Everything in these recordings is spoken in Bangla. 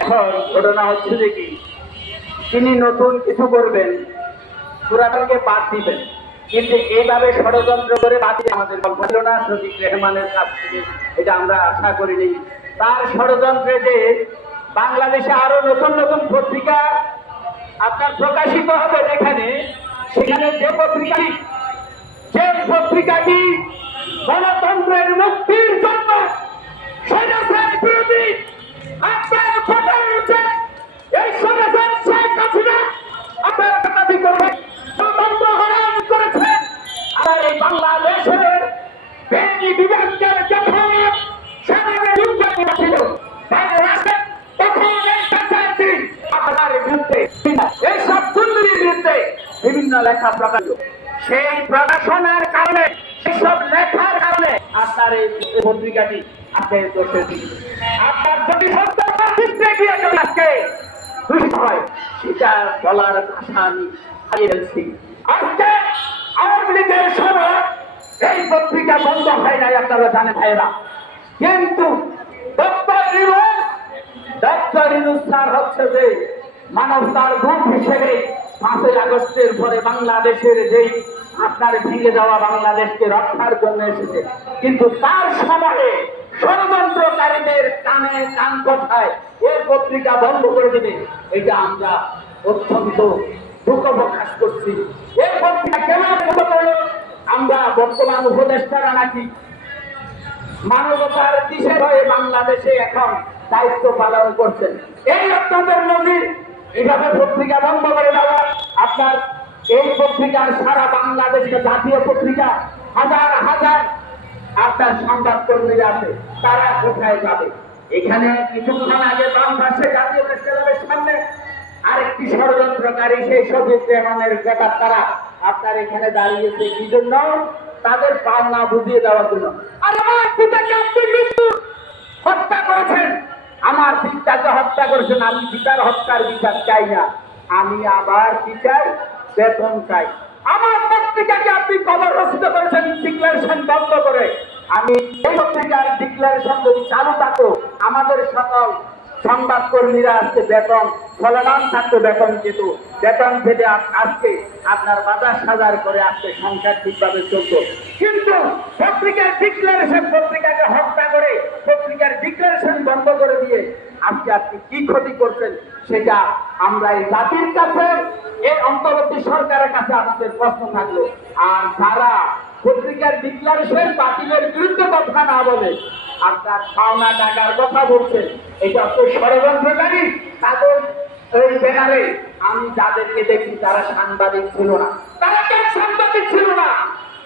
এখন ঘটনা হচ্ছে যে কি? তিনি নতুন কিছু করবেন, পুরাটাকে বাদ দিবেন। কিন্তু এইভাবে ষড়যন্ত্র করে বাদ আমাদের না রেহমানের কাছ থেকে, এটা আমরা আশা করিনি। তার ষড়যন্ত্রে যে বাংলাদেশে আরও নতুন নতুন পত্রিকা আপনার প্রকাশিত হবে যেখানে, সেখানে যে পত্রিকাটি যে পত্রিকাটি গণতন্ত্রের মুক্তির জন্য বিভিন্ন লেখা প্রকাশ। সেই প্রকাশনের কারণে সেসব লেখার কারণে আপনার এই পত্রিকাটি আজকে দোষে দিচ্ছে। আপনার যদি সত্যতা চিত্রে গিয়ে যদি আজকে। দুষ্ট হয়। সেটা বলার ভাষা আমি হারিয়ে ফেলছি। আজকে আওয়ামী লীগের সময় এই পত্রিকা বন্ধ হয় নাই, আপনারা জানেন ভাইরা কিন্তু ডক্টর হচ্ছে যে মানবতার রূপ হিসেবে পাঁচই আগস্টের পরে বাংলাদেশের যেই আপনার ভেঙে যাওয়া বাংলাদেশকে রক্ষার জন্য এসেছে। কিন্তু তার সময়ে ষড়যন্ত্রকারীদের কানে কান কথায় এই পত্রিকা বন্ধ করে দেবে। এটা আমরা অত্যন্ত দুঃখ প্রকাশ করছি। এই পত্রিকা কেন করল? আমরা বর্তমান উপদেষ্টারা নাকি মানবতার কিসের হয়ে বাংলাদেশে এখন দায়িত্ব পালন করছেন? এই আপনাদের নদীর এইভাবে পত্রিকা বন্ধ করে দেওয়া। আপনার এই পত্রিকার সারা বাংলাদেশে জাতীয় পত্রিকা হাজার হাজার আপনার সংবাদ কর্মীরা আছে, তারা কোথায় যাবে? এখানে কিছুক্ষণ আগে বাম জাতীয় প্রেস ক্লাবের সামনে আরেকটি ষড়যন্ত্রকারী, সেই শফিক রেহমানের ব্যাপার তারা। আপনার এখানে দাঁড়িয়েছে কি জন্য? তাদের পাল না বুঝিয়ে দেওয়ার জন্য। আর আমার পিতাকে আপনি মৃত্যু হত্যা করেছেন। আমার পিতাকে হত্যা করেছেন, আমি পিতার হত্যার বিচার চাই না। আমি আবার বিচার, বেতন চাই। পত্রিকাকে আপনি কবর রচিত করেছেন ডিক্লারেশন বন্ধ করে। আমি এই পত্রিকার ডিক্লারেশন যদি চালু থাকো, আমাদের সকল সংবাদ কর্মীরা আজকে বেতন চলমান থাকতো বেতন যেত বেতন পেতে আজকে আপনার বাজার সাজার করে আজকে সংসার ঠিকভাবে চলতো। কিন্তু পত্রিকার ডিক্লারেশন পত্রিকাকে হত্যা করে, পত্রিকার ডিক্লারেশন বন্ধ করে দিয়ে আজকে আপনি কি ক্ষতি করছেন সেটা আমরা এই জাতির কাছে, এই অন্তর্বর্তী সরকারের কাছে আমাদের প্রশ্ন থাকল। আর যারা পত্রিকার ডিক্লারেশন বাতিলের বিরুদ্ধে কথা না বলে, আপনার পাওনা টাকার কথা বলছেন এটা তো ষড়যন্ত্রকারী। তাদের এই ব্যানারে আমি যাদেরকে দেখি তারা সাংবাদিক ছিল না। তারা কেন সাংবাদিক ছিল না?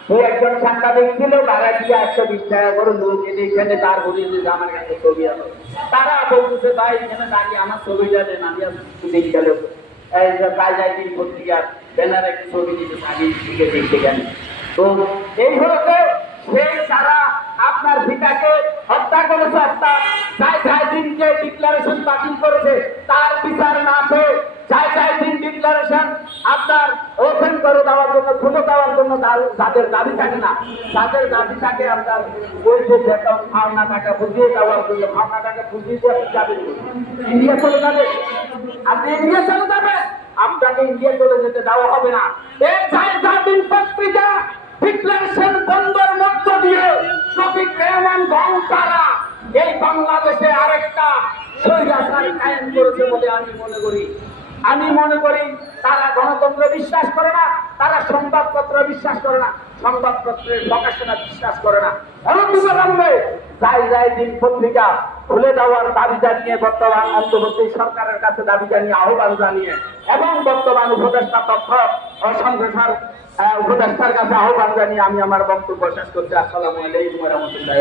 দু একজন সাংবাদিক ছিল তারা গিয়ে একশো বিশ টাকা করে লোক এনে এখানে তার আমার কাছে ছবি তারা বলতেছে, ভাই, এখানে দাঁড়িয়ে আমার ছবিটা দেন, আমি আর গেল ছবি দিতে আমি তো এই হলো তো সেই যারা আপনার পিতাকে হত্যা করেছে হত্যা যাই যাই দিনকে ডিক্লারেশন বাতিল করেছে। তার বিচার না পেয়ে যাই দিন ডিক্লারেশন আপনার করে দেওয়ার জন্য খুলে দেওয়ার জন্য যাদের দাবি থাকে না। তাদের দাবি থাকে আপনার ওই যে বেতন ভাবনা টাকা বুঝিয়ে দেওয়ার জন্য ভাবনা টাকা বুঝিয়ে দেওয়া যাবেন ইন্ডিয়া চলে যাবে। আপনি ইন্ডিয়া চলে আপনাকে ইন্ডিয়া চলে যেতে দেওয়া হবে না। এই পত্রিকা বন্ধের মধ্য দিয়ে শফিক রেহমান এই বাংলাদেশে আরেকটা স্বৈরাচার কায়েম করেছে বলে আমি মনে করি। আমি মনে করি তারা গণতন্ত্র বিশ্বাস করে না, তারা সংবাদপত্র বিশ্বাস করে না, সংবাদপত্রের প্রকাশনা বিশ্বাস করে না। অনন্তবিলম্বে যাই যাই দিন পত্রিকা খুলে দেওয়ার দাবি জানিয়ে বর্তমান অন্তর্বর্তী সরকারের কাছে দাবি জানিয়ে আহ্বান জানিয়ে এবং বর্তমান উপদেষ্টা তথ্য সম্প্রসার উপদেষ্টার কাছে আহ্বান জানিয়ে আমি আমার বক্তব্য শেষ করছি। আসসালামু আলাইকুম রহমতুল্লাহ